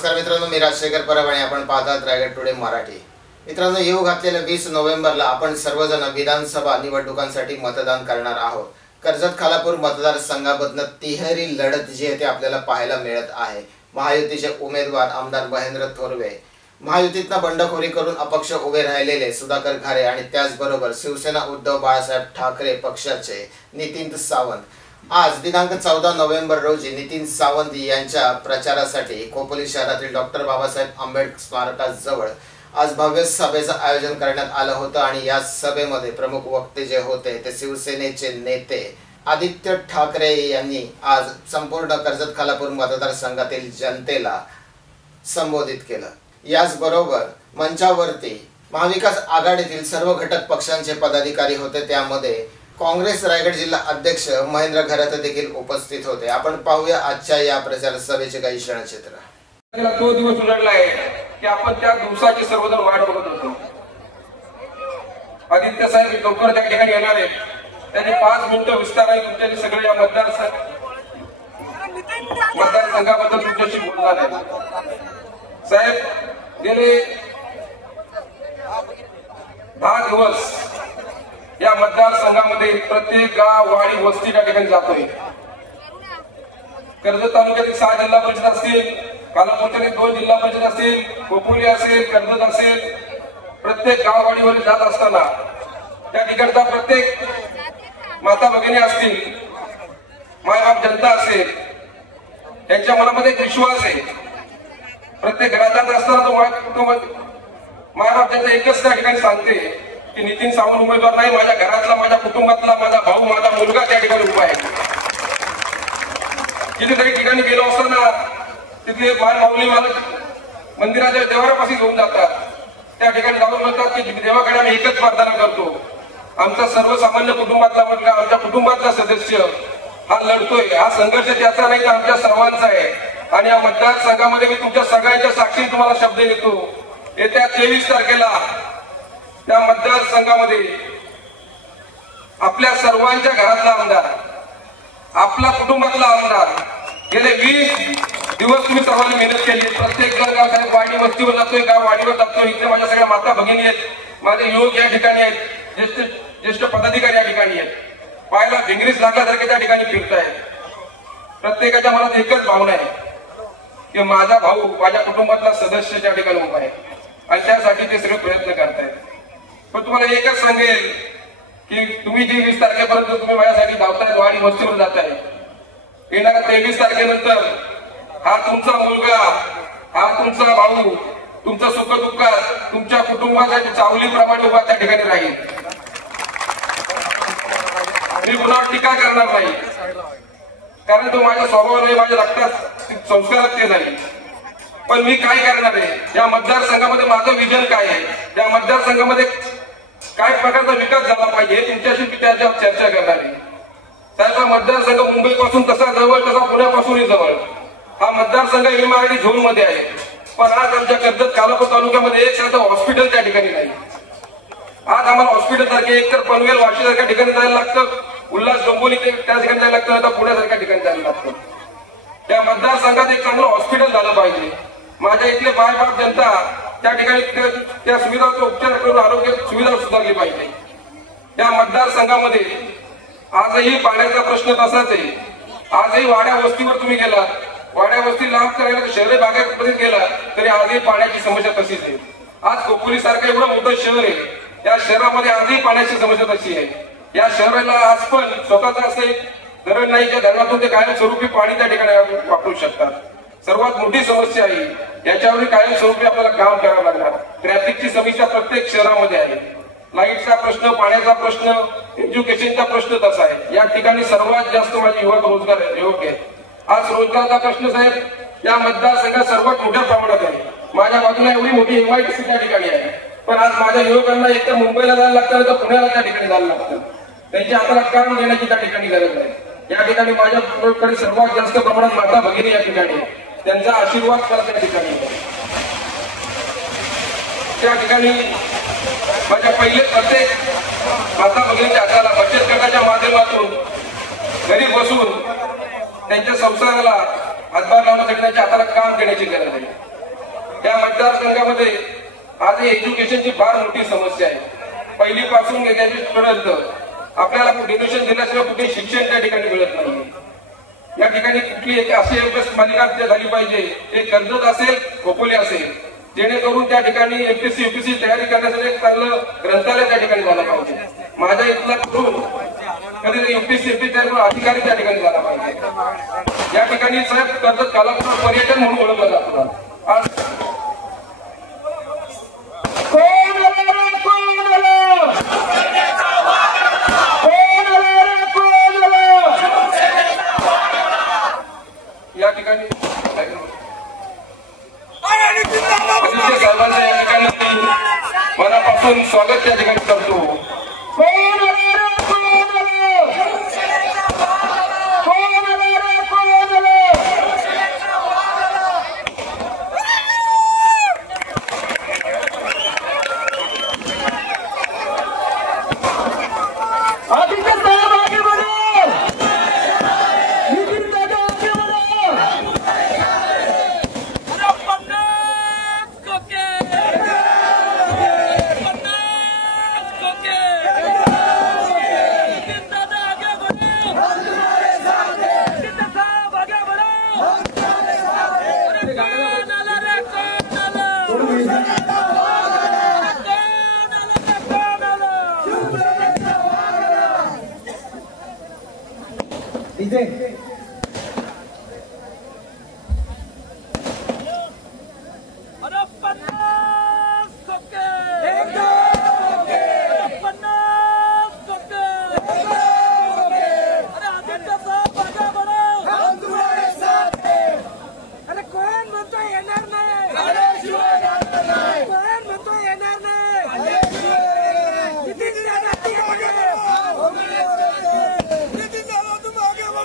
नमस्कार मित्रांनो, मी राजशेखर परब आणि आपण पाहतात रायगड टुडे मराठी। मित्रांनो, येऊ घातलेल्या 20 नोव्हेंबरला आपण सर्वजण विधानसभा निवडणुकांसाठी मतदान करणार आहोत। कर्जत खालापूर मतदारसंघामधून तिहेरी लढत जी आहे ती आपल्याला पाहायला मिळत आहे। महायुतीचे उमेदवार आमदार महेंद्र थोरवे, महायुतीतनं बंडखोरी करून अपक्ष उभे राहिलेले सुधाकर घारे आणि त्याचबरोबर शिवसेना उद्धव बाळासाहेब ठाकरे पक्षाचे नितीन सावंत। आज दिनांक 14 नोव्हेंबर रोजी नितीन सावंत यांच्या प्रचारासाठी खोपोली शहरातील डॉक्टर बाबासाहेब आंबेडकर स्मारकाजवळ आज भव्य सभेचं आयोजन करण्यात आलं होतं आणि या सभेमध्ये प्रमुख वक्ते जे होते ते शिवसेनेचे नेते आदित्य ठाकरे यांनी आज संपूर्ण कर्जत खालापूर मतदारसंघातील जनतेला संबोधित केलं। याचबरोबर मंचावरती महाविकास आघाडीतील सर्व घटक पक्षांचे पदाधिकारी होते, त्यामध्ये काँग्रेस रायगड जिल्हा अध्यक्ष महेंद्र घरात देखील उपस्थित होते। आपण पाहूया आजच्या या प्रचार सभेचे काही क्षणचित्र। तो दिवस उलटला आहे की आपण त्या दिवसाची सर्वजण वाट बघत होतो। आदित्य साहेब लवकर त्या ठिकाणी येणार आहेत, त्यांनी 5 मिनिटं विस्ताराने तुमच्याशी सगळे या मतदारसंघाबद्दल तुमच्याशी बोलणार आहेत। साहेब गेले 10 दिवस या मतदारसंघामध्ये प्रत्येक गाव वाडी वस्ती त्या ठिकाणी जातोय। कर्जत तालुक्यातील 6 जिल्हा परिषद असतील, खालापूरच्या 2 जिल्हा परिषद असतील, खोपोली असेल, कर्जत असेल, प्रत्येक गाववाडीवर जात असताना त्या ठिकाणचा प्रत्येक माता भगिनी असतील, मायबाप जनता असेल, त्यांच्या मनामध्ये एक विश्वास आहे। प्रत्येक घरात जात असताना तो मायबाप जनता एकच त्या ठिकाणी सांगते की नितीन सावंत उमेदवार नाही, माझ्या घरातला, माझ्या कुटुंबातला, माझा भाऊ, माझा मुलगा त्या ठिकाणी उभा आहे। कितीतरी ठिकाणी गेलो असताना तिथले माऊली मालक मंदिराच्या देवारापाशी घेऊन जातात, त्या ठिकाणी जाऊन म्हणतात की देवाकडे आम्ही एकच प्रार्थना करतो, आमचा सर्वसामान्य कुटुंबातला मुलगा, आमच्या कुटुंबातला सदस्य हा लढतोय, हा संघर्ष त्याचा नाही तर आमच्या सर्वांचा आहे। आणि या मतदारसंघामध्ये मी तुमच्या सगळ्यांच्या साक्षी तुम्हाला शब्द देतो, येत्या 23 तारखेला त्या मतदारसंघामध्ये आपल्या सर्वांच्या घरातला आमदार, आपला कुटुंबातला आमदार, गेले 20 दिवस तुम्ही सर्वांनी मेहनत केली, प्रत्येक गाव साहेब वाडी वस्तीवर जातोय, गाव वाडीवर जातोय, इथे माझ्या सगळ्या माता भगिनी आहेत, माझे युवक या ठिकाणी आहेत, ज्येष्ठ पदाधिकारी या ठिकाणी आहेत, पायाला भिंगरीच लागल्यासारखे त्या ठिकाणी फिरतायत। प्रत्येकाच्या मनात एकच भावना आहे की माझा भाऊ, माझ्या कुटुंबातला सदस्य त्या ठिकाणी उभा आहे आणि त्यासाठी ते सगळे प्रयत्न करतायत। पण तुम्हाला एकच सांगेल की तुम्ही जी 20 तारखेपर्यंत तुम्ही माझ्यासाठी धावताय, वाडी वस्तीवर जाताय, येणाऱ्या 23 तारखेनंतर हा तुमचा मुलगा, हा तुमचा भाऊ, तुमच्या सुखदुःखात तुमच्या कुटुंबासाठी चावलीप्रमाणे उभा त्या ठिकाणी राहील। मी कुणावर टीका करणार नाही, कारण तो माझ्या स्वभावाने, माझ्या रक्तात, संस्कारात ते नाही। पण मी काय करणार आहे, या मतदारसंघामध्ये माझं विजन काय आहे, या मतदारसंघामध्ये काय प्रकारचा विकास झाला पाहिजे, तुमच्याशी मी त्याच्यावर चर्चा करणार आहे। त्याचा मतदारसंघ मुंबईपासून तसा जवळ, तसा पुण्यापासूनही जवळ, हा मतदारसंघ एमआयडी झोन मध्ये आहे। पण आज आमच्या कर्जत खालापूर तालुक्यामध्ये एक साधं हॉस्पिटल त्या ठिकाणी नाही। आज आम्हाला हॉस्पिटल सारखे एकतर पनवेल वाशी सारख्या ठिकाणी जायला लागतं, उल्हास डोंबिवली त्या ठिकाणी जायला लागतं, आता पुण्यासारख्या ठिकाणी जायला लागतं। त्या मतदारसंघात एक चांगलं हॉस्पिटल झालं पाहिजे, माझ्या इथले मायबाप जनता त्या ठिकाणी त्या सुविधांचा उपचार करून आरोग्य सुविधा सुधारली पाहिजे। या मतदारसंघामध्ये आजही पाण्याचा प्रश्न तसाच आहे। आजही वाड्या वस्तीवर तुम्ही गेला, वाड्या वस्ती लांब करायला शहरी भागापर्यंत गेला तरी आजही पाण्याची समस्या तशीच आहे। आज खोपोली सारखं एवढं मोठं शहर आहे, या शहरामध्ये आजही पाण्याची समस्या तशी आहे। या शहराला आज पण स्वतःच असे धरण नाही, ज्या धरणातून ते कायमस्वरूपी पाणी त्या ठिकाणी वापरू शकतात। सर्वात मोठी समस्या आहे, याच्यावर कायमस्वरूपी आपल्याला काम करावं लागणार। ट्रॅफिकची समस्या प्रत्येक शहरामध्ये आहे, लाईटचा प्रश्न, पाण्याचा प्रश्न, एज्युकेशनचा प्रश्न तसा आहे। या ठिकाणी सर्वात जास्त माझे युवक युवक आहेत। आज रोजगाराचा प्रश्न साहेब या मतदारसंघात सर्वात मोठ्या प्रमाणात आहे। माझ्या बाजूला एवढी मोठी एमआयडीसी त्या ठिकाणी आहे, पण आज माझ्या युवकांना एक तर मुंबईला जायला लागतं, तर पुण्याला त्या ठिकाणी जायला लागतं, त्यांच्या हाताला काम देण्याची त्या ठिकाणी गरज आहे। या ठिकाणी माझ्याकडे सर्वात जास्त प्रमाणात माता भगिनी या ठिकाणी, त्यांचा आशीर्वाद करा त्या ठिकाणी। त्या ठिकाणी माझ्या पहिले प्रत्येक माता भगिनीच्या हाताला बचत गटाच्या माध्यमातून घरी बसून त्यांच्या संसाराला हातभार लावण्यासाठी त्यांच्या हाताला काम देण्याची गरज आहे। या मतदारसंघामध्ये आज एज्युकेशनची फार मोठी समस्या आहे। पहिलीपासून ग्रॅज्युएशनपर्यंत आपल्याला डोनेशन दिल्याशिवाय कुठे शिक्षण त्या ठिकाणी मिळत नाही। या ठिकाणी कुठली एक अशी अभ्यासमालिका झाली पाहिजे, ते कर्जत असेल खोपोली असेल, जेणेकरून त्या ठिकाणी एमपीएससी यूपीएससी तयारी करण्यासाठी एक चांगलं ग्रंथालय त्या ठिकाणी झालं पाहिजे। माझ्या इथला करून कधी यूपीएससी अधिकारी त्या ठिकाणी झाला पाहिजे। या ठिकाणी साहेब कर्जत कालापूर पर्यटन म्हणून ओळखलं जातं। आज या ठिकाणी साहेबांचं या ठिकाणी मनापासून स्वागत त्या ठिकाणी करतो।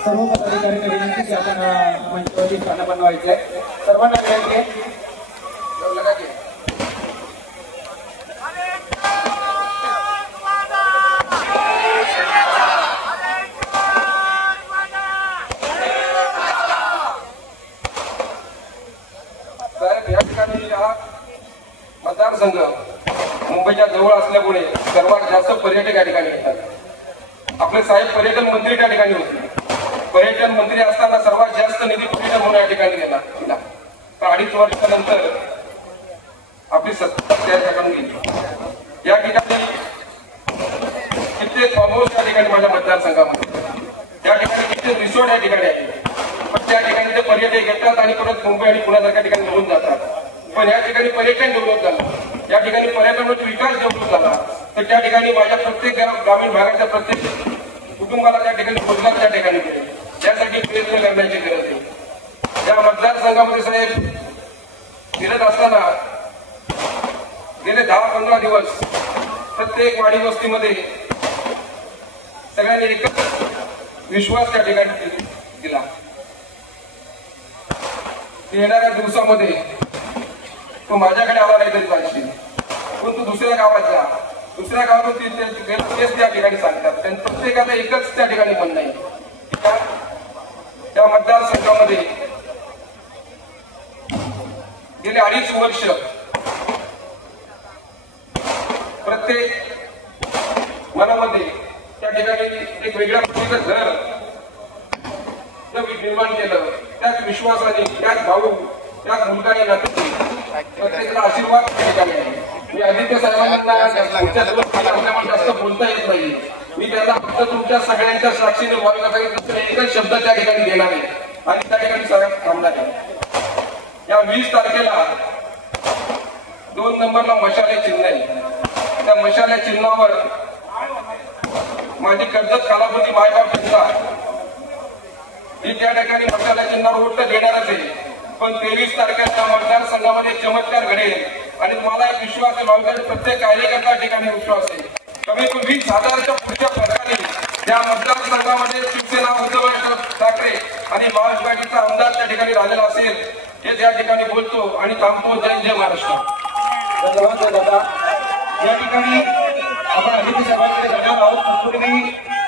सर्व पदाधिकाऱ्यांना विनंती की आपण मंचावरती स्थान बनवायचे आहे। सर्वांना विनंती आहे साहेब, या ठिकाणी हा मतदारसंघ मुंबईच्या जवळ असल्यामुळे सर्वात जास्त पर्यटक या ठिकाणी येतात। आपले साहेब पर्यटन मंत्री त्या ठिकाणी होते। पर्यटन मंत्री असताना सर्वात जास्त निधी कुठे म्हणून या ठिकाणी दिला। 2.5 वर्षानंतर आपली सत्ता त्या ठिकाणी गेली। या ठिकाणी कित्येक फार्म हाऊस या ठिकाणी माझ्या मतदारसंघामध्ये, या ठिकाणी कित्येक रिसॉर्ट या ठिकाणी आहे, पण त्या ठिकाणी ते पर्यटक येतात आणि परत मुंबई आणि पुण्यासारख्या ठिकाणी निघून जातात। पण या ठिकाणी पर्यटन डेव्हलप झालं, या ठिकाणी पर्यटनाचा विकास डेव्हलप झाला, तर त्या ठिकाणी माझ्या प्रत्येक ग्रामीण भागाच्या प्रत्येक कुटुंबाला त्या ठिकाणी रोजगार त्या ठिकाणी मिळेल, यासाठी प्रयत्न करण्याची गरज आहे। या मतदारसंघामध्ये साहेब फिरत असताना गेले 10-15 दिवस प्रत्येक वाडी वस्तीमध्ये सगळ्यांनी एकच विश्वास त्या ठिकाणी दिला। येणाऱ्या दिवसामध्ये तो माझ्याकडे आला नाही तरी चालशील, पण तू दुसऱ्या गावात जा, दुसऱ्या गावात तेच त्या ठिकाणी सांगतात। त्यांनी प्रत्येकाला एकच त्या ठिकाणी म्हणणं आहे, त्या मतदारसंघामध्ये गेले 2.5 वर्ष प्रत्येक मनामध्ये त्या ठिकाणी एक वेगळ्या प्रकारचं घर निर्माण केलं। त्याच विश्वासाने, त्याच भाऊ, त्याच मुलगाने नाते प्रत्येकाला आशीर्वाद त्या ठिकाणी आहे। मी आदित्य साहेबांना जास्त बोलता येत नाही, मी त्यांना फक्त तुमच्या सगळ्यांच्या साक्षीने बोलायला एकच शब्द त्या ठिकाणी देणार आहे आणि त्या ठिकाणी थांबणार आहे। या 20 तारखेला 2 नंबरला मशाले चिन्ह आहे। त्या मशाले चिन्हावर माझी कर्जत कालावधी मायबाप जनता ही त्या ठिकाणी मशाले चिन्हावर वोट देणारच आहे, पण 23 तारखेला मतदारसंघामध्ये चमत्कार घडेल आणि मला एक विश्वास आहे, माझ्या प्रत्येक कार्यकर्ता ठिकाणी विश्वास आहे। कमी कमी 20,000च्या पुढच्या फरकाने या मतदारसंघामध्ये शिवसेना, उद्धव ठाकरे आणि महाविकासचा आमदार त्या ठिकाणी राहिलेला असेल, हे त्या ठिकाणी बोलतो आणि थांबतो। जय जय महाराष्ट्र। धन्यवाद दादा। या ठिकाणी आपण आदित्य साहेबांकडे जाणार आहोत। पूर्वी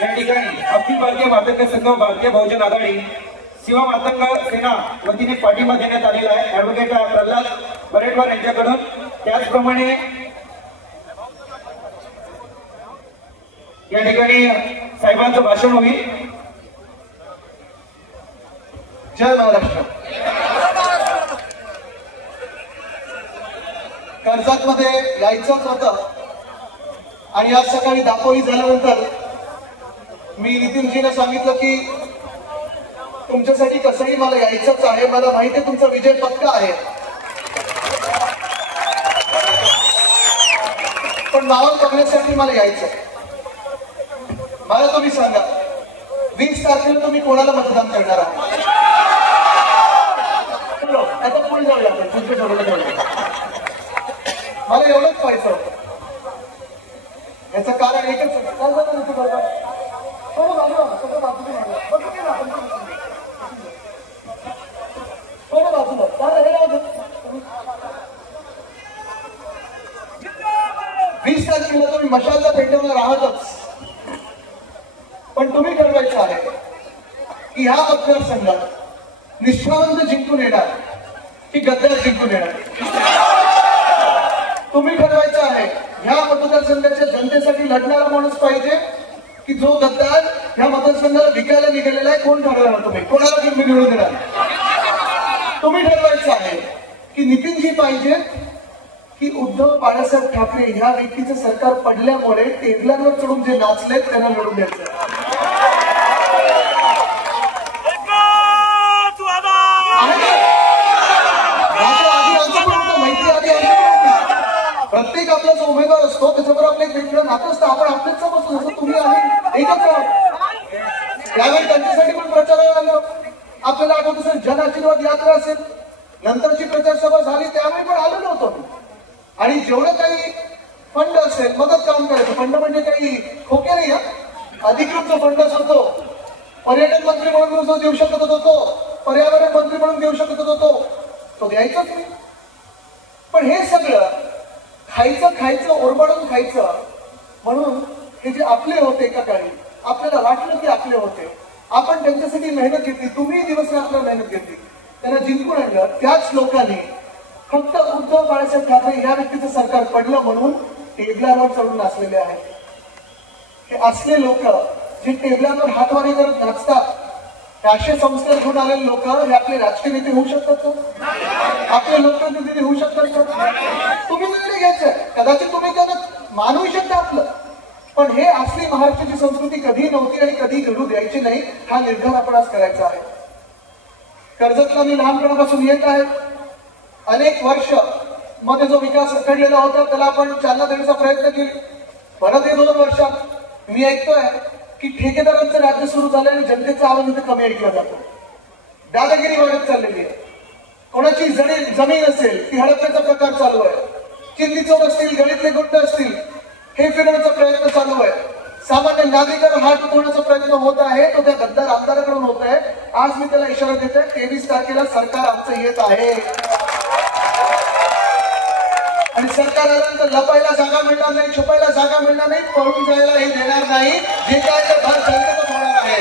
या ठिकाणी अखिल भारतीय वार्ताहर संघ, भारतीय बहुजन आघाडी शिवा मातंग सेना वतीने पाठिंबा देण्यात आलेला आहे ऍडव्होकेट प्रल्हाद बरेटवार यांच्याकडून। त्याचप्रमाणे या ठिकाणी साहेबांचं भाषण होईल। जय महाराष्ट्र। कर्जतमध्ये यायचंच होतं आणि आज सकाळी दापोली झाल्यानंतर मी नितीनजीने सांगितलं की तुमच्यासाठी कसंही मला यायचंच आहे, मला माहिती आहे तुमचा विजय पक्का आहे, पण मावळ बघण्यासाठी मला यायचं। मला तुम्ही सांगा 20 तारखेला तुम्ही कोणाला मतदान करणार आहात? आता पुढे जाऊया आपण तुमच्या सोबत जाऊया। मला एवढंच पाहायचं होतं, याचं कारण एकच वीस तारखेला तुम्ही मशालला पेटवणार आहातच, पण तुम्ही ठरवायचं आहे की ह्या मतदारसंघात निष्ठावंत जिंकून येणार की गद्दार जिंकून येणार। तुम्ही ठरवायचं आहे ह्या मतदारसंघाच्या जनतेसाठी लढणारा माणूस पाहिजे की जो गद्दार ह्या मतदारसंघाला विकायला निघालेला आहे। कोण ठरवणार तुम्ही? कोणाला तुम्ही निवडून देणार? तुम्ही ठरवायचं आहे की नितीनजी पाहिजे की उद्धव बाळासाहेब ठाकरे ह्या व्यक्तीचं सरकार पडल्यामुळे टेबलांवर चढून जे नाचलेत त्यांना लढून द्यायचं। प्रत्येक आपला जो उमेदवार असतो त्याच्याबरोबर आपलं एक वेगळं नातं असतं, आपण आपलेच समजतो, जसं तुम्ही आहे एकच आहोत। त्यावेळी त्यांच्यासाठी पण प्रचाराला आलो, आपल्याला आठवत असेल जन आशीर्वाद यात्रा असेल, नंतरची प्रचार सभा झाली त्यावेळी पण आलेलो होतो मी। आणि जेवढं काही फंड असेल मदत काम करायचं, फंड म्हणजे काही खोके नाही, अधिकृत जो फंड असतो पर्यटन मंत्री म्हणून जो देऊ शकत होतो, पर्यावरण मंत्री म्हणून देऊ शकत होतो, तो द्यायचाच नाही। पण हे सगळं खायचं ओरबाडून खायचं म्हणून हे जे आपले होते एका काळी, आपल्याला वाटलं की आपले होते, आपण त्यांच्यासाठी मेहनत घेतली, तुम्ही दिवस रात्र मेहनत घेतली, त्यांना जिंकून आणलं, त्याच लोकांनी फक्त उद्धव बाळासाहेब ठाकरे या व्यक्तीचं सरकार पडलं म्हणून टेबलांवर चढून नाचलेले आहेत। हे असले लोक जे टेबलांवर हातवारे करत नाचतात, राष्ट्रीय संस्कार घेऊन आलेले लोक हे आपले राजकीय नेते होऊ शकतात का? आपले लोकप्रतिनिधी होऊ शकतात का? तुम्ही निर्णय घ्यायचा, कदाचित तुम्ही त्यांना मानू शकता आपलं, पण हे असली महाराष्ट्राची संस्कृती कधी नव्हती आणि कधी घडू द्यायची नाही, हा निर्धार आपण आज करायचा आहे। कर्जतला मी लहानपणापासून येत आहे, अनेक वर्ष मध्ये जो विकास रखडलेला होता त्याला आपण चालना देण्याचा प्रयत्न केला। परत हे 2 वर्षात मी ऐकतोय की ठेकेदारांचं राज्य सुरू झालं आणि जनतेचा आवाज इथे कमी ऐकला जातो, दादागिरी वाढत चाललेली आहे। कोणाची जमीन असेल ती हडपण्याचा प्रकार चालू आहे, चिंदी चोर असतील, गळीतले गुंड असतील, हे फिरवण्याचा प्रयत्न चालू आहे, सामान्य नागरिकांना हात उठवण्याचा प्रयत्न होत आहे, तो त्या गद्दार आमदाराकडून होत आहे। आज मी त्याला इशारा देतोय 23 तारखेला सरकार आमचं येत आहे आणि सरकार आल्यानंतर लपायला जागा मिळणार नाही, छुपायला जागा मिळणार नाही, पळून जायला हे देणार नाही, जे काय ते भर जनतेतच होणार आहे।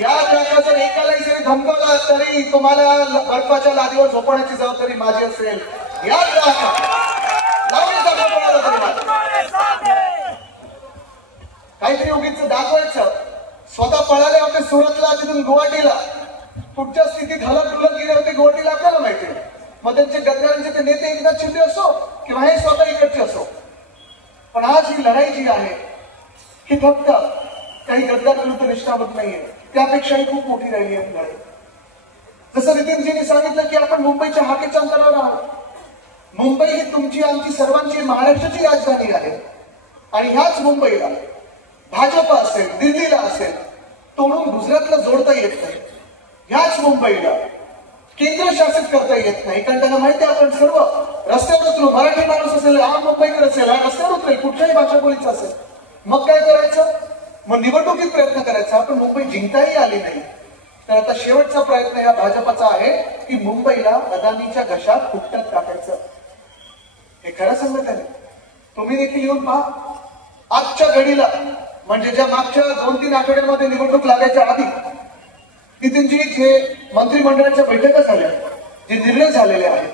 या जागा जर एकालाही जरी धमकवला तरी तुम्हाला बर्फाच्या लादीवर झोपण्याची जबाबदारी माझी असेल। या जागा काहीतरी उगीच दाखवायचं, स्वतः पळाले होते सुरतला, तिथून गुवाहाटीला, कुठच्या स्थितीत हलत डुलत गेले होते गुवाहाटीला आपल्याला माहिती आहे। मग त्यांचे गद्दारांचे ते नेते एकनाथ शिंदे असो किंवा हे स्वतः इकडचे असो, पण आज ही लढाई जी आहे ही फक्त काही गद्दार विरुद्ध निष्ठावत नाहीये, त्यापेक्षाही खूप मोठी राहिली आहे लढाई। जसं नितीनजींनी सांगितलं की आपण मुंबईच्या हाकेच्या अंतरावर आहोत। मुंबई ही तुमची आमची सर्वांची महाराष्ट्राची राजधानी आहे आणि ह्याच मुंबईला भाजप असेल, दिल्लीला असेल, तोडून गुजरातला जोडता येत नाही। ह्याच मुंबईला केंद्र शासित करता येत नाही, कारण त्यांना माहिती आहे आपण सर्व रस्त्यावर उतरू, मराठी माणूस असेल, आम मुंबईकर असेल, रस्त्यावर उतरेल, कुठच्याही भाषा बोलीचं असेल, मग काय करायचं? मग निवडणुकीत प्रयत्न करायचा। आपण मुंबई जिंकताही आली नाही, तर आता शेवटचा प्रयत्न या भाजपचा आहे की मुंबईला अदानीच्या घशात फुकटात टाकायचं। हे खरं सांगत आहे, तुम्ही देखील येऊन पहा। आजच्या घडीला म्हणजे ज्या मागच्या 2-3 आठवड्यांमध्ये निवडणूक लागायच्या आधी नितीनजी, जे मंत्रिमंडळाच्या बैठका झाल्या, जे निर्णय झालेले आहेत,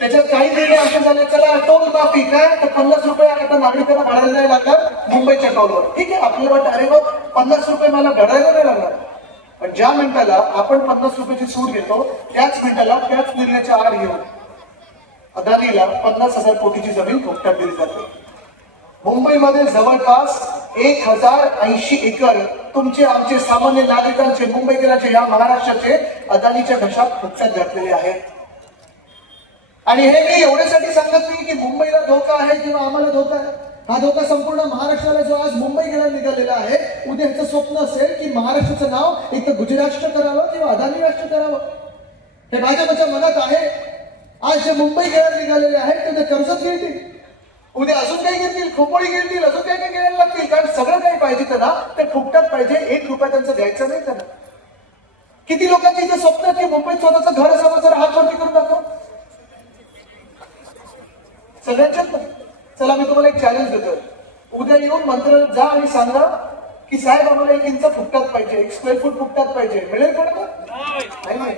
त्याच्यात काही निर्णय असे झाले, चला टोल माफी काय तर 50 रुपये आता नागरिकांना भरायला नाही लागणार मुंबईच्या टोलवर. ठीक आहे, आपल्याला वाटतं अरे बाबा 50 रुपये मला भरायला नाही लागणार. पण ज्या मिनिटाला आपण 50 रुपयाची सूट घेतो त्याच मिनिटाला त्याच निर्णयाच्या आड घेऊन अदानीला 50,000 कोटीची जमीन फुकटात दिली जाते. मुंबईमध्ये जवळपास 1080 एकर तुमचे आमचे सामान्य नागरिकांचे, मुंबईकरांचे, या महाराष्ट्राचे अदानीच्या घशात फुकटात घातलेले आहेत. आणि हे मी एवढ्यासाठी सांगत नाही की मुंबईला धोका आहे किंवा आम्हाला धोका आहे. हा धोका संपूर्ण महाराष्ट्राला जो आज मुंबई गेला निघालेला आहे, उद्या ह्याचं स्वप्न असेल की महाराष्ट्राचं नाव एक तर गुजराष्ट्र करावं किंवा अदानी राष्ट्र करावं. हे भाजपच्या मनात आहे. आज जे मुंबई गेला निघालेले आहेत ते कर्जत घेतील, उद्या अजून काही घेतील, खोपोळी घेतील, अजून काही काही घ्यायला लागतील. कारण सगळं काही पाहिजे त्यांना ते फुकटात पाहिजे. 1 रुपया त्यांचं द्यायचं नाही त्यांना. किती लोकांची इथे स्वप्न की मुंबईत स्वतःचं घर असावं, जर हात वरती करून दाखव. सगळ्यांच्याच नाही. चला मी तुम्हाला एक चॅलेंज देतोय. उद्या येऊन मंत्रालयात जा आणि सांगा की साहेब आम्हाला 1 इंच फुकटात पाहिजे, 1 स्क्वेअर फूट फुकटात पाहिजे. मिळेल कोणाला? नाही.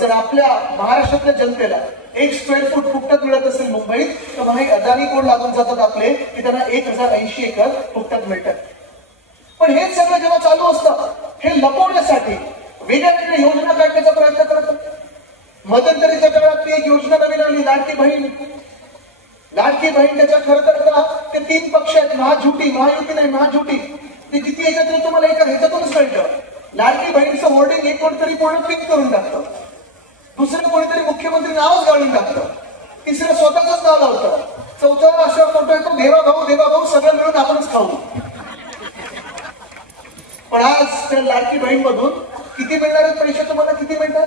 जर आपल्या महाराष्ट्रातल्या जनतेला 1 स्क्वेअर फूट फुकटात मिळत असेल मुंबईत, तर मग अदानी कोण लागून जातात आपले की त्यांना 1080 एकर फुकटात मिळतात. पण हे सगळं जेव्हा चालू असतं, हे लपवण्यासाठी वेगळ्या वेगळ्या योजना काढण्याचा प्रयत्न करतात. मध्यंतरीच्या काळात ती एक योजना नवीन आली, लाडकी बहीण. लाडकी बहीण त्याच्या खरं तर ते 3 पक्ष आहेत, महायुती नाही, महायुती. ते किती एकत्र तुम्हाला एका ह्याच्यातूनच कळतं. लाडकी बहीणचं होर्डिंग एक कोणतरी पूर्ण पिक करून टाकतं, दुसरं कोणीतरी मुख्यमंत्री नावच गाळून टाकतं, तिसरं स्वतःच नाव लावतं, चौथ्यावर असा फोटो येतो देवा भाऊ सगळं मिळून आपणच खाऊ. पण आज त्या लाडकी बहीण मधून किती मिळणार आहेत पैसे तुम्हाला? किती मिळतात?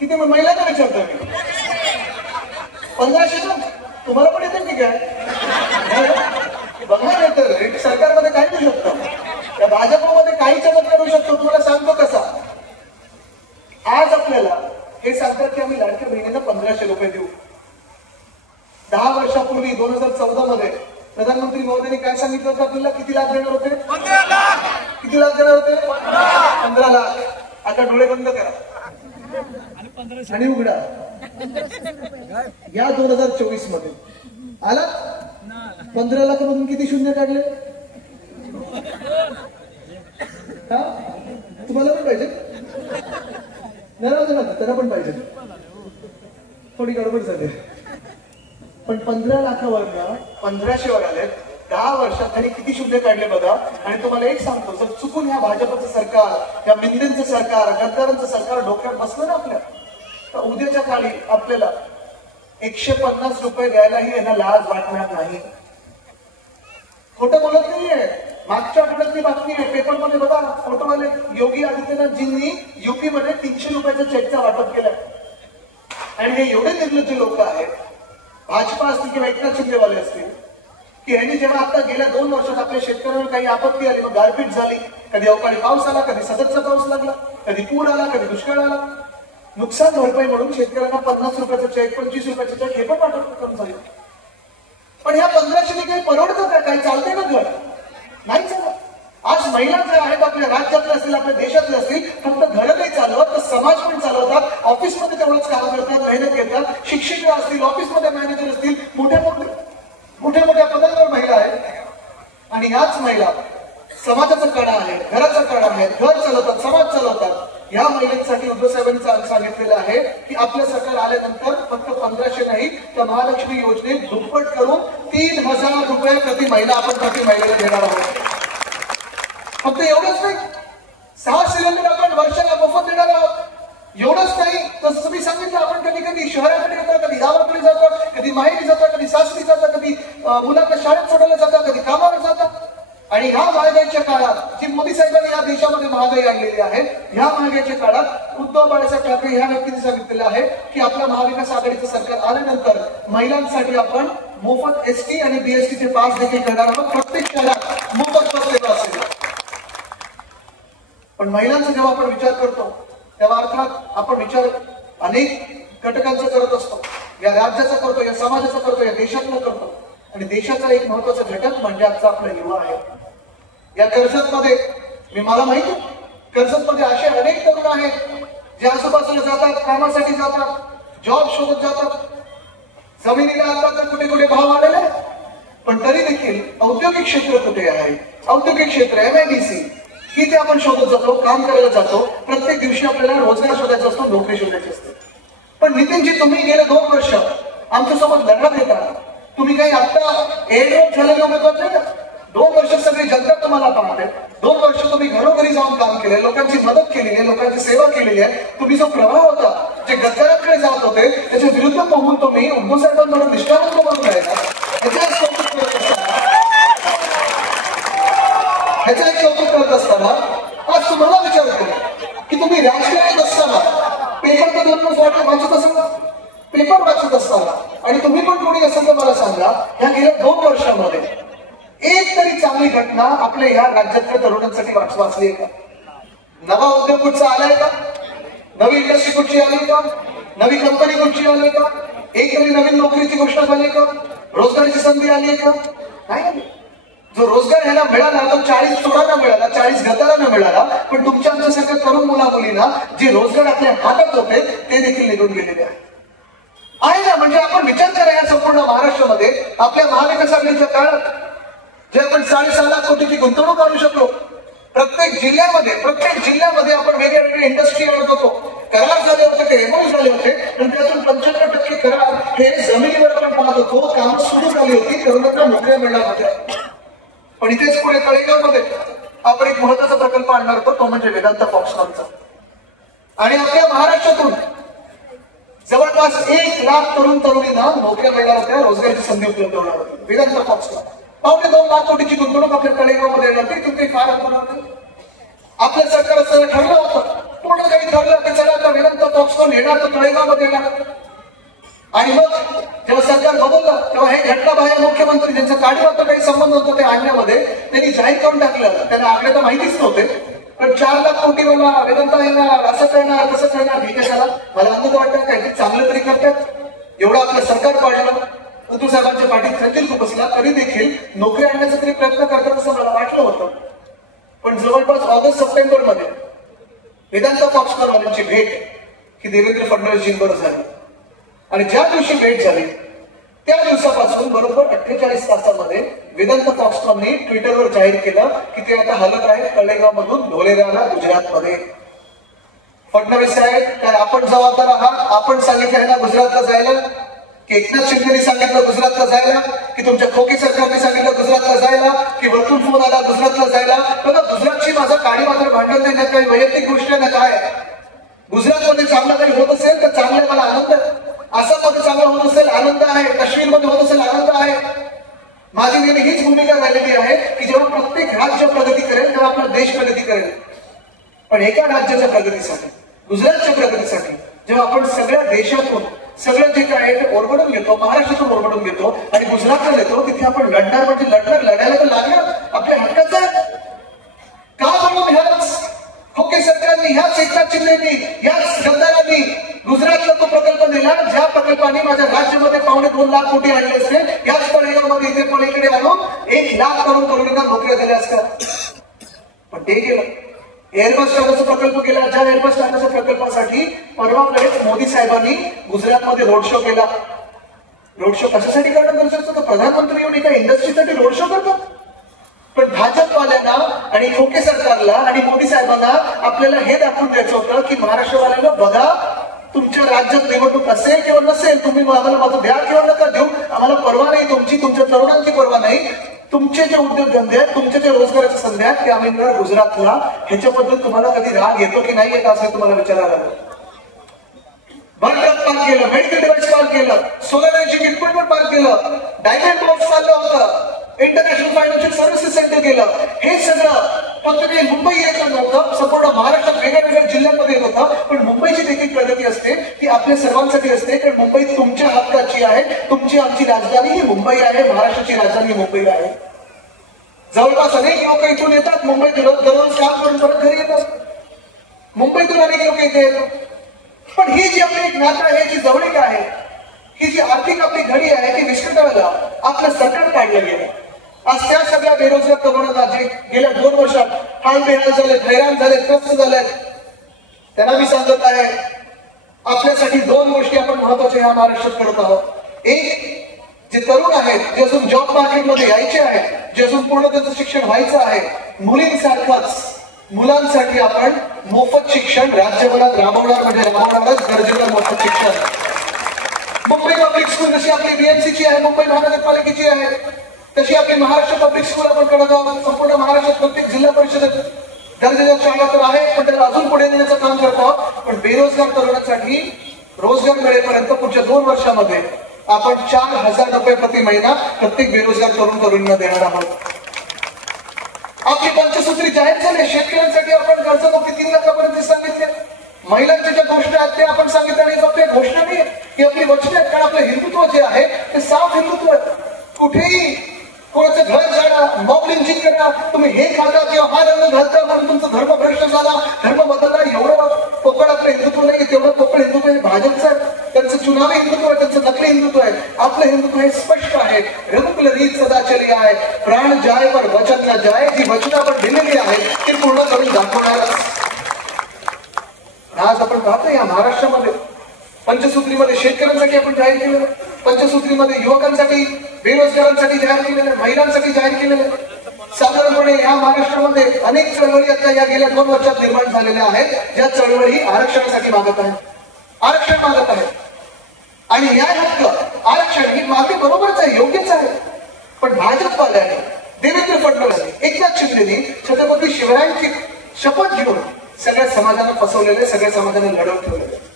किती महिलांना विचारतो मी? 1500 ना? तुम्हाला पण येते की काय? बघा नाही तर सरकारमध्ये काही होऊ शकतं, त्या भाजपमध्ये काही चमत्कार होऊ शकतो. तुम्हाला सांगतो कसा. आज आपल्याला हे सांगतात की आम्ही लाडक्या बहिणींना 1500 रुपये देऊ. 10 वर्षापूर्वी 2014 मध्ये प्रधानमंत्री मोदींनी काय सांगितलं होतं आपल्याला? किती लाख देणार होते? 15 लाख. किती लाख देणार होते? 15 लाख. आता डोळे बंद करा आणि उघडा. या 2024 मध्ये आला 15 लाखामधून किती शून्य काढले? तुम्हाला पण पाहिजे? नाही, त्यांना पण पाहिजे. थोडी गडबड झाली. पण 15 लाखावरनं 1500 वर आले. 10 वर्षात त्यांनी किती शून्य काढले बघा. आणि तुम्हाला एक सांगतो, जर चुकून ह्या भाजपचं सरकार, या मिंदेंचं सरकार, गद्दारांचं सरकार डोक्यात बसलं ना आपल्या, तर उद्याच्या काळी आपल्याला 150 रुपये द्यायलाही यांना लाज वाटणार नाही. खोटं बोलत नाहीये. मागच्या आठवड्यातली बातमी आहे, पेपरमध्ये बघा. फोटोवाले योगी आदित्यनाथजींनी युपी मध्ये 300 रुपयाच्या चेकचा वाटप केलाय. आणि हे एवढे निर्लज्ज लोक आहेत, भाजपा असतील किंवा एकनाथ शिंदेवाले असतील, की यांनी जेव्हा आता गेल्या 2 वर्षात आपल्या शेतकऱ्यांवर काही आपत्ती आली, मग गारपीट झाली, कधी अवकाळी पाऊस आला, कधी सततचा पाऊस लागला, कधी पूर आला, कधी दुष्काळ आला, नुकसान भरपाई म्हणून शेतकऱ्यांना 50 रुपयाचा चेक, 25 रुपयाचा चेक हे पण वाटप करून झाले. पण ह्या 1500 काही परवडतं का? काही चालते ना घर? नाही चालत. आज महिला जे आहेत आपल्या राज्यातले असतील, आपल्या देशातले असतील, फक्त घर नाही चालवत तर समाज पण चालवतात. ऑफिसमध्ये तेवढंच काम करतात, मेहनत घेतात. शिक्षिका असतील, ऑफिसमध्ये मॅनेजर असतील, मोठ्या मोठ्या पदांवर महिला आहेत. आणि याच महिला समाजाचा कणा आहे, घराचा कणा आहे, घर चालवतात, समाज चालवतात. या महिलांसाठी उद्धव साहेबांनी सांगितलेलं आहे की आपलं सरकार आल्यानंतर फक्त 1500 नाही तर महालक्ष्मी योजनेत दुप्पट करून 3000 रुपये प्रति महिला आपण प्रति महिलेला देणार आहोत. फक्त एवढंच नाही, 6 सिलेंडर आपण वर्षाला मोफत देणार आहोत. एवढंच नाही, तसं तुम्ही सांगितलं, आपण कधी कधी शहराकडे येतो, कधी गावाकडे जातो, कधी माहेरी जातो, कधी सासरी जातो, कधी मुलांना शाळेत सोडायला जातात, कधी कामावर जातात. आणि ह्या महागाईच्या काळात जी मोदी साहेबांनी या देशामध्ये महागाई आणलेली आहे, ह्या महागाईच्या काळात उद्धव बाळासाहेब ठाकरे ह्या व्यक्तीने सांगितलेलं आहे की आपल्या महाविकास आघाडीचं सरकार आल्यानंतर महिलांसाठी आपण मोफत एसटी आणि बीएसटीचे पास देखील करणार आहोत. प्रत्येक शहरात मोफत बस सेवा असेल. पण महिलांचा जेव्हा आपण विचार करतो तेव्हा अर्थात आपण विचार अनेक घटकांचा करत असतो. या राज्याचा करतो, या समाजाचा करतो, या देशातला करतो. आणि देशाचा एक महत्वाचा घटक म्हणजे आजचा आपला युवा आहे. या कर्जतमध्ये मला माहिती कर्जतमध्ये असे अनेक तरुण आहेत जे आजूबाजूला जातात, कामासाठी जातात, जॉब शोधत जातात. जमिनीला आता तर कुठे कुठे भाव आलेले, पण तरी देखील औद्योगिक क्षेत्र कुठे आहे? औद्योगिक क्षेत्र MIDC की ते आपण शोधत जातो, काम करायला जातो. प्रत्येक दिवशी आपल्याला रोजगार शोधायचा असतो, नोकरी शोधायची असते. पण नितीनजी, तुम्ही गेले 2 वर्ष आमच्यासोबत लढा देता. तुम्ही काही आता एअरड्रॉप झालेले उमेदवार नाही का? 2 वर्ष सगळी जनता तुम्हाला पाहते. 2 वर्ष तुम्ही घरोघरी जाऊन काम केले, लोकांची मदत केलेली आहे, लोकांची सेवा केलेली आहे. तुम्ही जो प्रभाव होता, जे गद्दारांकडे जात होते, त्याच्या विरुद्ध पाहून तुम्ही उद्धव साहेबांना निष्ठावंत बनून राहिला. ह्याचा एक कौतुक करत असताना आज तुम्हाला विचारतो की तुम्ही राजकारणात असताना पेपर तर 2 वाचत असाल ना, पेपर वाचत असताना, आणि तुम्ही पण कोणी असेल तर मला सांगा, ह्या गेल्या 2 वर्षांमध्ये एक तरी चांगली घटना आपल्या ह्या राज्यातल्या तरुणांसाठी वाचली आहे का? नवा उद्योग कुठचा आलाय का? नवी इंडस्ट्री कुठची आली का? नवी कंपनी कुठची आली का? एक तरी नवीन नोकरीची घोषणा झाली का? रोजगाराची संधी आली आहे का? नाही आली. जो रोजगार ह्याला मिळाला तो 40 चोरांना मिळाला, 40 गद्दारांना मिळाला. पण तुमच्या आमच्यासारख्या तरुण मुला मुलींना जे रोजगार आपल्या हातात होते ते देखील निघून गेलेले आहे ना. म्हणजे आपण विचार करा, या संपूर्ण महाराष्ट्रामध्ये आपल्या महाविकास आघाडीच्या काळात जे आपण 6.5 लाख कोटीची गुंतवणूक करू शकलो, प्रत्येक जिल्ह्यामध्ये आपण वेगवेगळे इंडस्ट्री आणत होतो. करार झाले होते, ते MOU झाले होते, पण त्यातून 95% करार हे जमिनीवर आपण पाहत होतो. कामं सुरू झाली होती, तरुणांना नोकऱ्या मिळणार होत्या. पण इथेच पुढे तळेगावमध्ये आपण एक महत्वाचा प्रकल्प आणणार होतो, तो म्हणजे वेदांत फॉक्सकॉनचा. आणि आपल्या महाराष्ट्रातून जवळपास 1 लाख तरुणींना नोकऱ्या मिळणार होत्या, रोजगाराची संधी उपलब्ध होणार होती. वेदांत फॉक्सकॉन 2.5 लाख कोटीची गुंतवणूक आपल्या तळेगावमध्ये येणार होती. तुम्ही फार आपल्या सरकारचं ठरलं होतं, पूर्ण काही ठरलं की चला आता वेदांत फॉक्सकॉन येणार तर तळेगावमध्ये येणार. आणि मग जेव्हा सरकार बदललं तेव्हा हे घटनाबाह्य मुख्यमंत्री, ज्यांचा काढीमात्र काही संबंध होता ते आणण्यामध्ये, त्यांनी जाहीर करून टाकलं. त्यांना आकडे तर माहितीच नव्हते, पण 4 लाख कोटीला वेदांत येणार, असं करणार, तसं करणार. ठीक आहे, चला, मला अंदाज वाटतं काहीतरी चांगलं तरी करतात. एवढं आपलं सरकार पाडलं, उद्धव साहेबांच्या पाठीत खंजीर खूप बसला, तरी देखील नोकरी आणण्याचा तरी प्रयत्न करतात असं मला वाटलं होतं. पण जवळपास ऑगस्ट-सप्टेंबर मध्ये वेदांत फॉक्सकॉनवाल्यांची भेट ही देवेंद्र फडणवीसजींबरोबर झाली. आणि ज्या दिवशी भेट झाली त्या दिवसापासून बरोबर 48 तासामध्ये वेदांत फॉक्सकॉनने ट्विटरवर जाहीर केलं की ते आता हलत आहेत तळेगावमधून धोलेराला, गुजरातमध्ये. फडणवीस साहेब, काय आपण जबाबदार आहात? आपण सांगितलं ना गुजरातला जायला, की एकनाथ शिंदेनी सांगितलं गुजरातला जायला, की तुमच्या खोके सरकारने सांगितलं गुजरातला जायला, की वरतून फोन आला गुजरातला जायला? बघा, गुजरातची माझं काडी मात्र भांडण देण्यात काही वैयक्तिक गोष्ट नाही. काय गुजरातमध्ये चांगला काही होत असेल तर चांगला मला आनंद आहे, आसाममध्ये चांगला होत असेल आनंद आहे, काश्मीरमध्ये होत असेल आनंद आहे. माझी नेहमी हीच भूमिका झालेली आहे की जेव्हा प्रत्येक राज्य प्रगती करेल तेव्हा आपला देश प्रगती करेल. पण एका राज्याच्या प्रगतीसाठी, गुजरातच्या प्रगतीसाठी जेव्हा आपण सगळ्या देशातून सगळं जे काय आहे ते ओरबडून घेतो, महाराष्ट्रातून ओरबडून घेतो आणि गुजरातला येतो, तिथे आपण लढणार म्हणजे लढायला तर लागणार, आपल्या हक्काचं आहे. का म्हणून ह्याच खोके सरकारने, ह्याच एकनाथ शिंदेनी, ह्याच गद्दारांनी गुजरातला तो प्रकल्प दिला ज्या प्रकल्पाने माझ्या राज्यामध्ये 2.25 लाख कोटी आणले असते. याच तळेगावमध्ये इथे पलीकडे आणून 1 लाख तरुणींना नोकऱ्या दिल्या असतात. पण ते केलं. एअरबस टाटाचा प्रकल्प केला. ज्या एअरबस टाटाच्या प्रकल्पासाठी परवाकडेच मोदी साहेबांनी गुजरातमध्ये रोड शो केला. रोड शो कशासाठी करणं गरजेचं होतं? प्रधानमंत्री येऊन एका इंडस्ट्रीसाठी रोड शो करतात. पण भाजपवाल्यांना आणि खोके सरकारला आणि मोदी साहेबांना आपल्याला हे दाखवून द्यायचं होतं की महाराष्ट्रवाल्यांना बघा, तुमच्या राज्यात निवडणूक असेल किंवा नसेल, तुम्ही आम्हाला मत द्या किंवा नका देऊ, आम्हाला परवा नाही तुमची, तुमच्या तरुणांची परवा नाही. तुमचे जे उद्योगधंदे आहेत, तुमचे जे रोजगाराच्या संधी आहेत ते आम्ही गुजरातला, ह्याच्याबद्दल तुम्हाला कधी राग येतो की नाही येत असं तुम्हाला विचारायला लागलं. बंदरात पार्क केलं, मेडिकल डिव्हाइस पार्क केलं, सोलर एनर्जी इक्विपमेंट पार्क केलं, डायमंड बॉक्स चाललं होतं, इंटरनॅशनल फायनान्शियल सर्व्हिसेस सेंटर केलं. हे सगळं फक्त काही मुंबई येत नव्हतं, संपूर्ण महाराष्ट्रात वेगवेगळ्या जिल्ह्यांमध्ये येत होतं. पण मुंबईची देखील प्रगती असते ती आपल्या सर्वांसाठी असते, कारण मुंबई तुमच्या हक्काची आहे. तुमची आमची राजधानी ही मुंबई आहे, महाराष्ट्राची राजधानी मुंबई आहे. जवळपास अनेक लोक इथून येतात, मुंबईत दररोज काम करून परत घरी येतात. मुंबईतून अनेक लोक इथे येतात. पण ही जी आपली एक नातं आहे, जी जवळीक आहे, ही जी आर्थिक आपली घडी आहे ती विस्कटायला आपलं सरकार काढलं गेलं. आज त्या सगळ्या बेरोजगार तरुणांना जे गेल्या 2 वर्षात हाल बेहाल झाले, हैराण झाले, त्रस्त झाले, त्यांना मी सांगत आहे आपल्यासाठी 2 गोष्टी आपण महत्वाच्या या महाराष्ट्रात करत आहोत. एक, जे तरुण आहेत, जे अजून जॉब मार्केटमध्ये यायचे आहेत, जे अजून पूर्ण त्यांचं शिक्षण व्हायचं आहे, मुलींसारखंच मुलांसाठी आपण मोफत शिक्षण राज्यभरात राबवणार, म्हणजे राबवणारच गरजेचं मोफत शिक्षण. मुंबई पब्लिक स्कूल जशी आपली बीएमसीची आहे, मुंबई महानगरपालिकेची आहे, तशी आपली महाराष्ट्र पब्लिक स्कूल आपण करत आहोत. संपूर्ण महाराष्ट्रात प्रत्येक जिल्हा परिषदेत दर्जाच्या शाळा तर आहे, पण त्याला अजून पुढे नेण्याचं काम करत आहोत. पण बेरोजगार तरुणांसाठी रोजगार मिळेपर्यंत पुढच्या 2 वर्षामध्ये आपण 4,000 रुपये प्रति महिना प्रत्येक बेरोजगार तरुणांना देणार आहोत. आपली पंचसूत्री जाहीर झाली. शेतकऱ्यांसाठी आपण कर्जमुक्ती 3 लाखापर्यंत सांगितले. महिलांच्या ज्या गोष्टी आहेत ते आपण सांगितलं. आणि फक्त एक घोषणा नाही की आपली वचने आहेत, कारण आपलं हिंदुत्व जे आहे ते साफ हिंदुत्व आहे. कुठेही कोणाचं घर जाणं, मॉब लिंचिंग करणं, तुम्ही हे खाता किंवा हा रंग घालता म्हणून तुमचा धर्म भ्रष्ट झाला, धर्म बदलला, एवढं पोकळ आपलं हिंदुत्व नाही. तेवढं पोकळ हिंदुत्व हे भाजपचं आहे. त्यांचं चुनावी हिंदुत्व आहे, त्यांचं नकली हिंदुत्व आहे. आपलं हिंदुत्व हे स्पष्ट आहे. रघुकुल रीत सदा चली आहे, प्राण जाय पर वचन न जाय. जी वचन आपण दिलेली आहे ती पूर्ण करून दाखवणारच. आज आपण पाहतो या महाराष्ट्रामध्ये पंचसूत्रीमध्ये शेतकऱ्यांसाठी आपण जाहीर केलेलं, पंचसूत्रीमध्ये युवकांसाठी, बेरोजगारांसाठी जाहीर केलेलं, महिलांसाठी जाहीर केलेलं. साधारणपणे या महाराष्ट्रामध्ये अनेक चळवळी आता या गेल्या 2 वर्षात निर्माण झालेल्या आहेत, ज्या चळवळी आरक्षणासाठी मागत आहेत, आरक्षण मागत आहेत. आणि न्याय हक्क, आरक्षण ही मागणी बरोबरच आहे, योग्यच आहे. पण भाजपवाल्याने, देवेंद्र फडणवीस, एकनाथ शिंदेनी छत्रपती शिवरायांची शपथ घेऊन सगळ्या समाजाला फसवलेले, सगळ्या समाजाने लढवून ठेवलेले.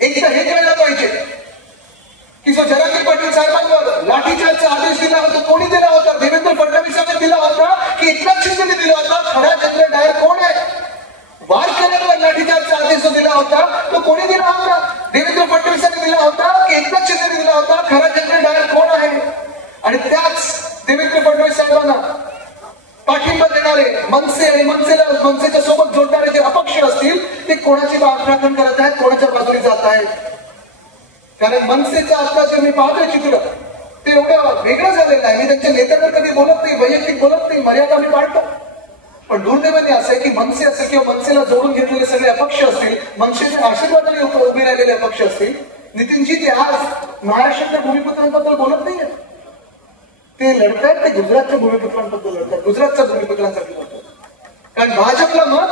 एकदा हे कळलं पाहिजे की जो जरांगे पाटील साहेबांवर लाठीचार्जचा आदेश दिला होता, कोणी दिला होता? देवेंद्र फडणवीसांनी दिला होता की एकनाथ शिंदेने दिला होता? खरा जनरल डायर कोण आहे? वारकऱ्यांवर लाठीचार्जचा आदेश जो दिला होता तो कोणी दिला होता? देवेंद्र फडणवीसांनी दिला होता की एकनाथ शिंदेने दिला होता? खरा जनरल डायर कोण आहे? आणि त्याच देवेंद्र फडणवीस साहेबांना पाठिंबा देणारे मनसे आणि मनसेच्या सोबत जोडणारे जे अपक्ष असतील ते कोणाची प्रार्थना करत आहेत, कोणाच्या बाजूने जात आहेत? कारण मनसेचं आता जे मी पाहतोय चित्र ते एवढं वेगळं झालेलं आहे. मी त्यांच्या नेत्यांवर कधी बोलत नाही, वैयक्तिक बोलत नाही, मर्यादा मी पाळतो. पण दुर्दैवाने असं आहे की मनसे असेल किंवा मनसेला जोडून घेतलेले सगळे अपक्ष असतील, मनसेच्या आशीर्वादाने उभे राहिलेले अपक्ष असतील, नितीनजी ते आज महाराष्ट्रातल्या भूमिपुत्रांबद्दल बोलत नाहीये. ते लढतात, ते गुजरातच्या भूमिपुत्रांबद्दल लढतात, गुजरातच्या भूमिपुत्रांसाठी लढतात. कारण भाजपला मत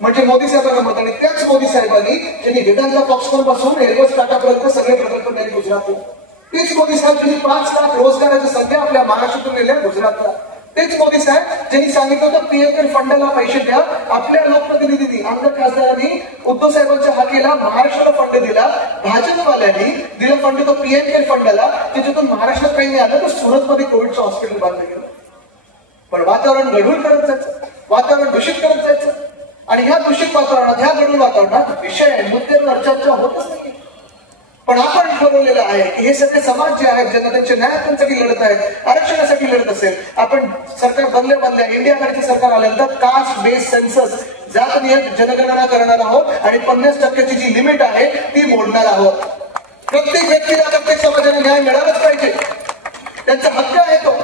म्हणजे मोदी साहेबांना मत. आणि त्याच मोदी साहेबांनी ज्यांनी वेदांता फॉक्सकॉन पासून एअरबस टाटापर्यंत सगळे प्रकल्प नेले गुजरातला, तेच मोदी साहेब ज्यांनी 5 लाख रोजगाराच्या संध्या आपल्या महाराष्ट्रातून नेल्या गुजरातला, तेच मोदी साहेब ज्यांनी सांगितलं होतं पीएम फंडाला पैसे द्या. आपल्या लोकप्रतिनिधींनी, आमदार खासदारांनी उद्धव साहेबांच्या हाकेला महाराष्ट्राला फंड दिला. भाजपवाल्यांनी दिला फंड तो पीएम फंडाला, त्याच्यातून महाराष्ट्रात काही नाही आलं तर सुरतमध्ये कोविडचं हॉस्पिटल बांधलं गेलं. पण वातावरण गढूळ करत जायचं, वातावरण दूषित करत जायचं. आणि ह्या दूषित वातावरणात, ह्या गढूळ वातावरणात विषय मुद्द्यांवर चर्चा होतच नाही. पण आपण ठरवलेलं आहे की हे सगळे समाज जे आहेत, ज्यांना त्यांच्या न्याय हक्कांसाठी लढत आहेत, आरक्षणासाठी लढत असेल, आपण सरकार बनल्या इंडिया आघाडीचं सरकार आल्यानंतर कास्ट बेस्ड सेन्सस, जातनियत जनगणना करणार आहोत आणि 50% जी लिमिट आहे ती मोडणार आहोत. प्रत्येक व्यक्तीला, प्रत्येक समाजाला न्याय मिळालाच पाहिजे, त्यांचा हक्क आहे तो.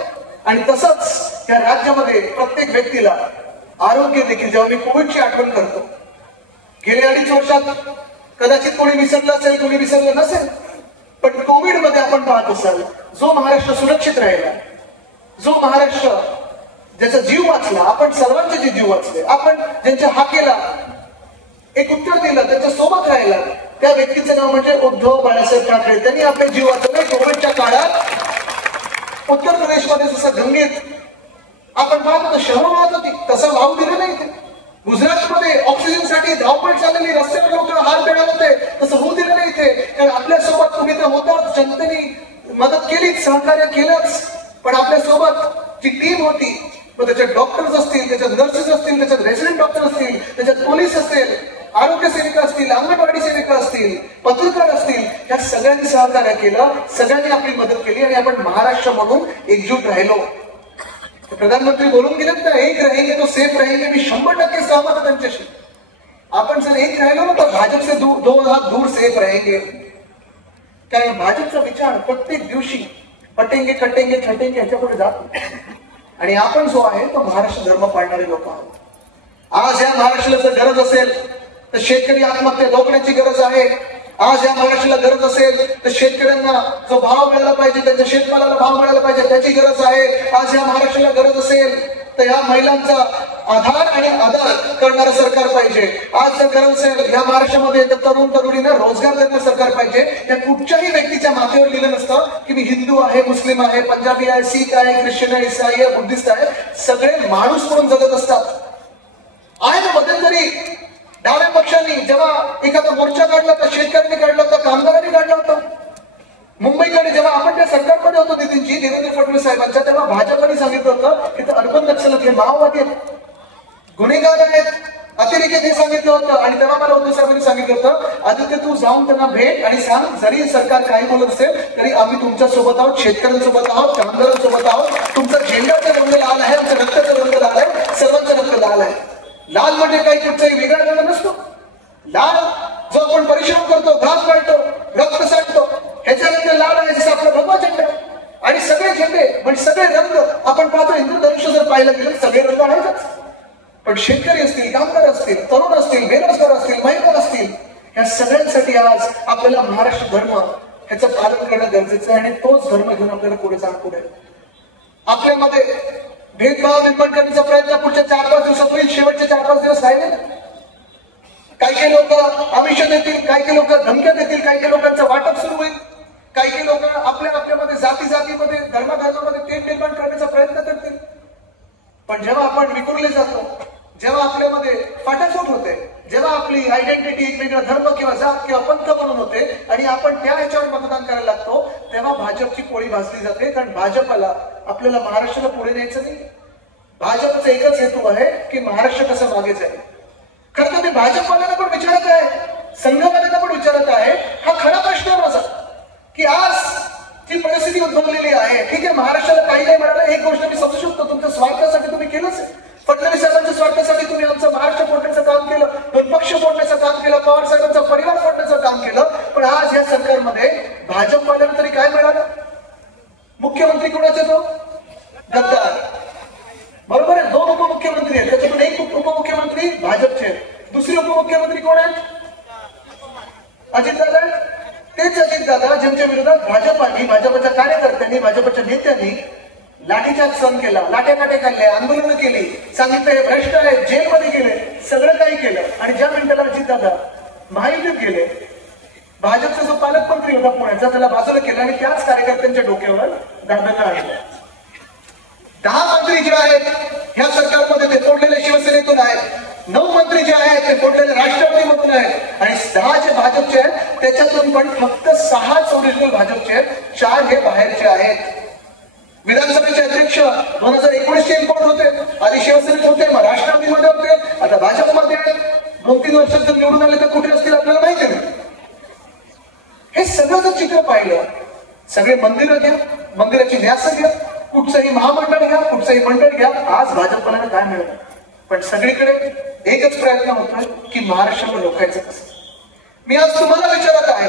आणि तसंच या राज्यामध्ये प्रत्येक व्यक्तीला आरोग्य देखील, जेव्हा मी कोविडची आठवण करतो, गेल्या 2.5 वर्षात कदाचित कोणी विसरलं असेल, कोणी विसरलं नसेल, पण कोविड मध्ये आपण पाहत असाल जो महाराष्ट्र सुरक्षित राहिला, जो महाराष्ट्र ज्याचा जीव वाचला, आपण सर्वांचे जे जीव वाचले, आपण ज्यांच्या हाकेला एक उत्तर दिलं, त्यांच्या सोबत राहिला, त्या व्यक्तीचं नाव म्हणजे उद्धव बाळासाहेब ठाकरे. त्यांनी आपले जीव वाचवले. कोविडच्या काळात उत्तर प्रदेशमध्ये जसं गंगेत आपण पाहतो शहरं वाहत होती, तसं वाहू दिलं नाही. ते गुजरातमध्ये ऑक्सिजनसाठी धावपळ चाललेली, रस्त्यावर लोक हात मिळाले होते, तसं होऊ दिलं नाही. ते कारण आपल्यासोबत तुम्ही तर होतात, जनतेने मदत केलीच, सहकार्य केलंच, पण आपल्यासोबत जी टीम होती, मग त्याच्यात डॉक्टर्स असतील, त्याच्यात नर्सेस असतील, त्याच्यात रेसिडेंट डॉक्टर असतील, त्याच्यात पोलीस असेल, आरोग्य सेविका असतील, अंगणवाडी सेविका असतील, पत्रकार असतील, या सगळ्यांनी सहकार्य केलं, सगळ्यांनी आपली मदत केली आणि आपण महाराष्ट्र म्हणून एकजूट राहिलो. प्रधानमंत्री बोलून गेलेत ना, एक रहेंगे तो सेफ रहेंगे. मी 100% सहमत आहे त्यांच्याशी. आपण जर एक राहिलो ना तर भाजपचे 2 हात दूर सेफ रहेंगे. कारण भाजपचा विचार प्रत्येक दिवशी पटेंगे कटेंगे छटेंगे ह्याच्या पुढे जात. आणि आपण जो आहे तो महाराष्ट्र धर्म पाळणारे लोक आहोत. आज या महाराष्ट्राला जर गरज असेल तर शेतकरी आत्महत्या रोखण्याची गरज आहे. आज या महाराष्ट्राला गरज असेल तर शेतकऱ्यांना जो भाव मिळाला पाहिजे, त्यांच्या शेतमालाला भाव मिळाला पाहिजे, त्याची गरज आहे. आज या महाराष्ट्राला गरज असेल तर ह्या महिलांचा आधार आणि आधार करणारं सरकार पाहिजे. आज जर गरज असेल या महाराष्ट्रामध्ये तर तरुण तरुणींना रोजगार देणारं सरकार पाहिजे. या कुठच्याही व्यक्तीच्या माथ्यावर लिहिलं नसतं की मी हिंदू आहे, मुस्लिम आहे, पंजाबी आहे, शीख आहे, ख्रिश्चन आहे, ईसाई आहे, बुद्धिस्ट आहे. सगळे माणूस म्हणून जगत असतात. आहे ना मध्यंतरी डाव्या पक्षांनी जेव्हा एखादा मोर्चा काढला तर शेतकऱ्यांनी काढला होता, कामगारांनी काढला होता. मुंबईकडे जेव्हा आपण त्या सरकारमध्ये होतो नितीनजी देवेंद्र फडणवीस साहेबांच्या, तेव्हा भाजपने सांगितलं होतं की अर्बन नक्षलवादी हे माओवादी आहेत, गुन्हेगार आहेत, अतिरेकी हे सांगितलं होतं. आणि तेव्हा मला उद्धव साहेबांनी सांगितलं होतं आदित्य तू जाऊन त्यांना भेट आणि सांग जरी सरकार काही बोलत असेल तरी आम्ही तुमच्या सोबत आहोत, शेतकऱ्यांसोबत आहोत, कामगारांसोबत आहोत. तुमचा झेंडाचा रंग लाल आहे, आमचा रक्ताचा रंग लाल आहे, सर्वांचा रंग लाल आहे. लाल म्हणजे काही कुठचाही वेगळा रंग नसतो. लाल जो आपण परिश्रम करतो, घास काढतो, रक्त सांडतो, ह्याचा रंग लाल आहे जसं आपला भगवा झेंडा. आणि सगळे झेंडे म्हणजे सगळे रंग आपण पाहतो. इंद्रधनुष्य जर पाहिलं गेलं सगळे रंग आहेतच. पण शेतकरी असतील, कामगार असतील, तरुण असतील, बेरोजगार असतील, महिला असतील, या सगळ्यांसाठी आज आपल्याला महाराष्ट्र धर्म ह्याचं पालन करणं गरजेचं आहे. आणि तोच धर्म घेऊन आपल्याला पुढे जाणं पुढे आपल्यामध्ये भेदभाव निर्माण करण्याचा प्रयत्न पुढच्या 4-5 दिवसात होईल. शेवटचे 4-5 दिवस राहिले. काही लोक आमिष देतील, काही लोक धमक्या देतील, काही लोकांचं वाटप सुरू होईल, काही लोक आपल्यामध्ये जातीमध्ये धर्मामध्ये तेढ निर्माण करण्याचा प्रयत्न करतील. पण जेव्हा आपण विखुरले जातो, जेव्हा आपल्यामध्ये फाटाफूट होते, जेव्हा आपली आयडेंटिटी एक वेगळा धर्म किंवा जात किंवा पंथ म्हणून होते आणि आपण त्या ह्याच्यावर मतदान करायला लागतो, तेव्हा भाजपची पोळी भाजली जाते. कारण भाजपला आपल्याला महाराष्ट्राला पुढे न्यायचं नाही. भाजपचा एकच हेतू आहे की महाराष्ट्र कसं मागे जाईल. खरं तर मी भाजपवाल्यांना पण विचारत आहे, संघवाल्यांना पण विचारत आहे, हा खरा प्रश्न आहे माझा की आज जी परिस्थिती उद्भवलेली आहे, ठीक आहे महाराष्ट्राला काही नाही मिळालं, एक गोष्ट मी समजू शकतो, तुमच्या स्वार्थासाठी तुम्ही केलंच. फडणवीस साहेबांच्या स्वार्थासाठी तुम्ही आमचं महाराष्ट्र फोडण्याचं काम केलं, 2 पक्ष फोडण्याचं काम केलं, पवार साहेबांचा परिवार फोडण्याचं काम केलं. पण आज या सरकारमध्ये भाजपवाल्यांना तरी काय मिळालं? मुख्यमंत्री कोणाचे तो गद्दार, बरोबर आहे. 2 उपमुख्यमंत्री आहेत, त्याच्यातून एक उपमुख्यमंत्री भाजपचे, दुसरे उपमुख्यमंत्री कोण आहेत? अजितदादा. तेच अजितदादा ज्यांच्या विरोधात भाजपच्या कार्यकर्त्यांनी, भाजपच्या नेत्यांनी लाठीचार्ज सहन केला, लाट्याकाट्या काढल्या, आंदोलनं केली, सांगितलं हे भ्रष्ट आहे, जेलमध्ये गेले, सगळं काही केलं. आणि ज्या मिनिटाला अजितदादा महायुतीत गेले, भाजपचा जो पालकमंत्री होता पुण्याचा त्याला बाजूला केलं आणि त्याच कार्यकर्त्यांच्या डोक्यावर दादांना आणलं. 10 मंत्री जे आहेत ह्या सरकारमध्ये ते फोडलेले शिवसेनेतून आहेत, 9 मंत्री जे आहेत ते फोडलेले राष्ट्रवादीमधून आहेत आणि 10 जे भाजपचे आहेत त्याच्यातून पण फक्त 6च ओरिजिनल भाजपचे आहेत, 4 हे बाहेरचे आहेत. विधानसभेचे अध्यक्ष 2019 इम्पोर्ट होते, आधी शिवसेनेत होते, मग राष्ट्रवादीमध्ये होते, आता भाजपमध्ये आहेत. 2-3 वर्षात जर निवडून आले तर कुठे असतील आपल्याला माहिती नाही. हे सगळं जर चित्र पाहिलं, सगळे मंदिरं घ्या, मंदिराची न्यास घ्या, कुठचंही महामंडळ घ्या, कुठचंही मंडळ घ्या, आज भाजपला काय मिळालं? पण सगळीकडे एकच प्रयत्न होतोय की महाराष्ट्राला रोखायचं कसं. मी आज तुम्हाला विचारत आहे,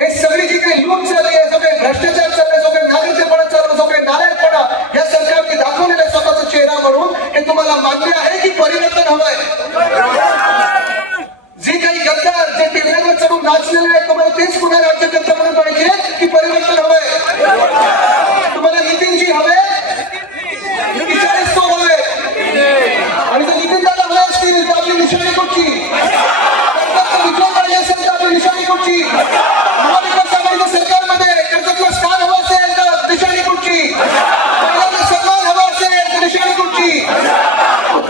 हे सगळी जी काही लूट झाली आहे, जो काही भ्रष्टाचार चाललाय, जो काही नागरिकपणा चालला, जो काही नारायणपणा या सरकारने दाखवलेला आहे स्वतःचा चेहरा म्हणून, हे तुम्हाला मान्य आहे की परिवर्तन हवंय? जे काही गद्दार जे टेबलावर चढून नाचलेले आहेत, तुम्हाला तेच पुन्हा राज्यकर्ता म्हणून पाहिजे की परिवर्तन हवंय? तुम्हाला नितीनजी हवे की 40 तो हवे? आणि जर नितीन दादा हवे असतील तर आपली निशाणी कुठची? विचार पाहिजे असेल तर आपली निशाणी कुठची? महाविकास आघाडीच्या सरकारमध्ये कर्जतला स्थान हवं असेल तर निशाणी कुठची? महिलांना सन्मान हवा असेल तर निशाणी कुठची?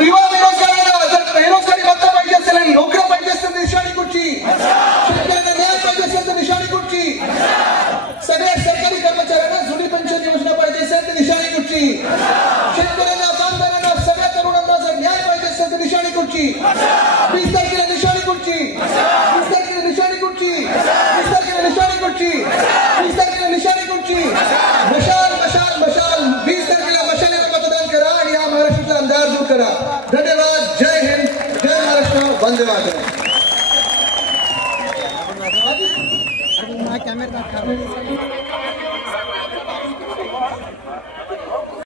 युवा बेरोजगारांना जर बेरोजगारी भत्ता पाहिजे असेल आणि नोकऱ्या पाहिजे असेल तर निशाणी कुठची? शेतकऱ्यांना न्याय पाहिजे असेल तर निशाणी कुठची? सगळ्या सरकारी कर्मचाऱ्यांना जुनी पेन्शन योजना पाहिजे असेल तर निशाणी कुठची? शेतकऱ्यांना, कामगारांना, सगळ्या तरुणांना जर न्याय पाहिजे असेल तर निशाणी कुठची? 20 तारखेला निशाणी कुठची? 20 तारखेला निशाणी कुठची? 20 तारखेला निशाणी कुठची? 20 तारखेला निशाणी कुठची? मशाल मशाल मशाल 20 तारखेला मशालीला मतदान करा आणि या महाराष्ट्राचा अंधार दूर करा. धन्यवाद. जय हिंद, जय महाराष्ट्र, वंदे मातरम.